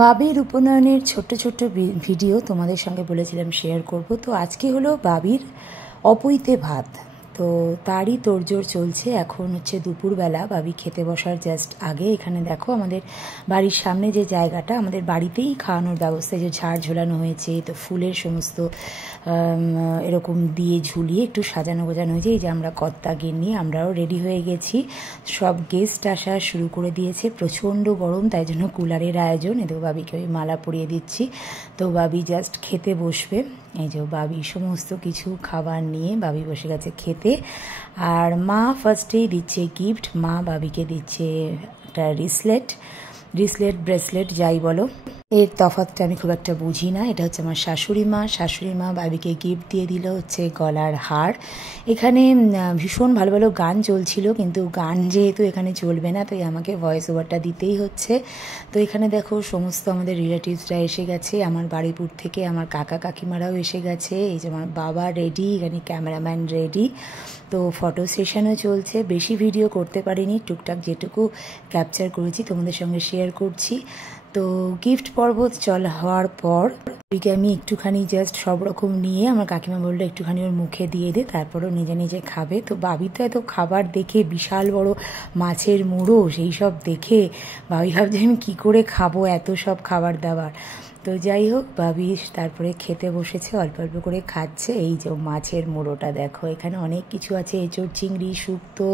বাবির উপনয়নের ছোট্ট ছোট্ট ভিডিও তোমাদের সঙ্গে বলেছিলাম শেয়ার করব। তো আজকে হলো বাবির অপৈতে ভাত, তো তারই তোড়জোড় চলছে। এখন হচ্ছে দুপুরবেলা, বাবি খেতে বসার জাস্ট আগে। এখানে দেখো আমাদের বাড়ির সামনে যে জায়গাটা, আমাদের বাড়িতেই খাওয়ানোর ব্যবস্থা, যে ঝাড় ঝোলানো হয়েছে, তো ফুলের সমস্ত এরকম দিয়ে ঝুলিয়ে একটু সাজানো গোজানো হয়েছে। এই যে আমরা কর্তা গিন্নি আমরাও রেডি হয়ে গেছি, সব গেস্ট আসা শুরু করে দিয়েছে। প্রচণ্ড গরম, তাই জন্য কুলারের আয়োজন। এদের বাবিকে ওই মালা পরিয়ে দিচ্ছি। তো বাবি জাস্ট খেতে বসবে। এই যে বাবি সমস্ত কিছু খাবার নিয়ে বাবি বসে গেছে খেতে। আর মা ফার্স্টেই দিচ্ছে গিফট। মা বাবিকে দিচ্ছে একটা রিসলেট ব্রেসলেট যাই বলো, এর তফাৎটা আমি খুব একটা বুঝি না। এটা হচ্ছে আমার শাশুড়ি মা বাবিকে গিফট দিয়ে দিল হচ্ছে গলার হার। এখানে ভীষণ ভালো ভালো গান চলছিল, কিন্তু গান যেহেতু এখানে চলবে না, তাই আমাকে ভয়েস ওভারটা দিতেই হচ্ছে। তো এখানে দেখো সমস্ত আমাদের রিলেটিভসরা এসে গেছে, আমার বাড়িপুর থেকে আমার কাকা কাকিমারাও এসে গেছে। এই যে আমার বাবা রেডি, এখানে ক্যামেরাম্যান রেডি। তো ফটো সেশনও চলছে। বেশি ভিডিও করতে পারিনি, টুকটাক যেটুকু ক্যাপচার করেছি তোমাদের সঙ্গে শেয়ার করছি। তো গিফট পর্ব হওয়ার পর বাবিকে আমি একটুখানি জাস্ট সব রকম নিয়ে, আমার কাকিমা বললো একটুখানি ওর মুখে দিয়ে দে, তারপরও নিজে নিজে খাবে। তো বাবি তো এত খাবার দেখে, বিশাল বড় মাছের মুড়ো, সেই সব দেখে বাবি ভাবছে আমি কী করে খাবো এত সব খাবার দাবার। তো যাই হোক, বাবি তারপরে খেতে বসেছে, অল্প অল্প করে খাচ্ছে। এই যে মাছের মুড়োটা দেখো, এখানে অনেক কিছু আছে, এঁচোড় চিংড়ি শুক্তো,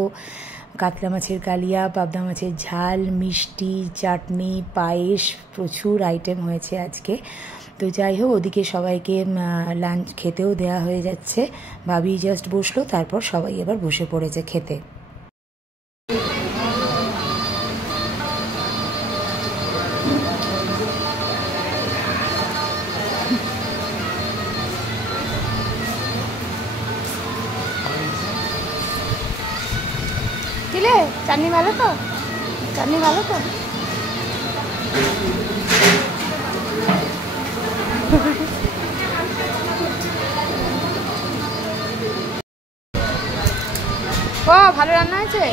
কাতলা মাছের কালিয়া, পাবদা মাছের ঝাল, মিষ্টি, চাটনি, পায়েস, প্রচুর আইটেম হয়েছে আজকে। তো যাই হোক, ওদিকে সবাইকে লাঞ্চ খেতেও দেওয়া হয়ে যাচ্ছে। বাবি জাস্ট বসলো, তারপর সবাই এবার বসে পড়েছে খেতে। কিলে চাটনি ভালো তো? চাটনি ভালো তো? ও ভালো রান্না হয়েছে।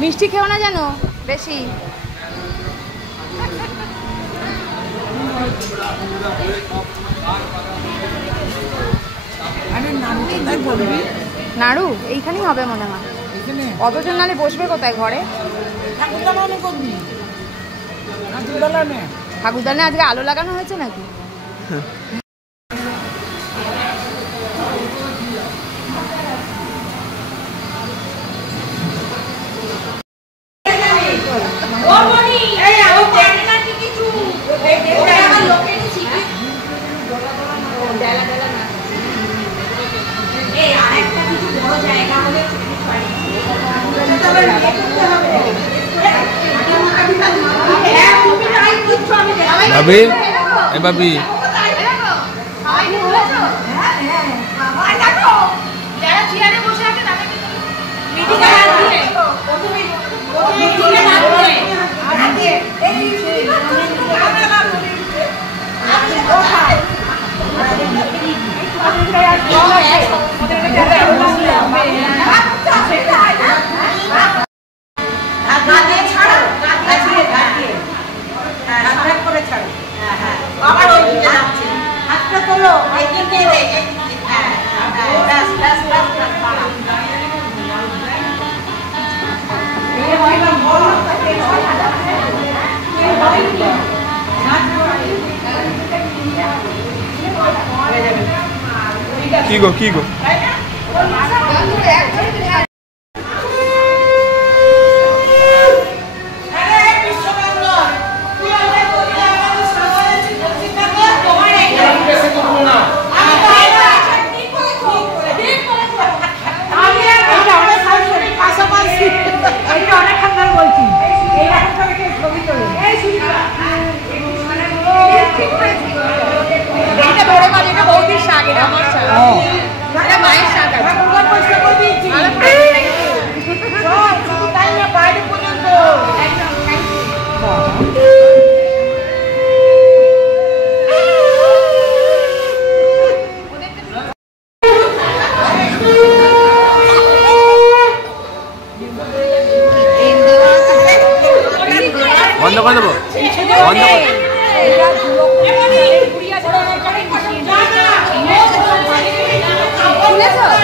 মিষ্টি খেও না যেন বেশি। নাড়ু এইখানেই হবে মনে হয়। অতজন নালে বসবে কোথায় ঘরে? ঠাকুরদানে আজকে আলো লাগানো হয়েছে নাকি? বাবি, এ বাবি, কি গো এটা ধরে বাজে, এটা বহুত শাক, এটা আমার শাক। খেয়েছো?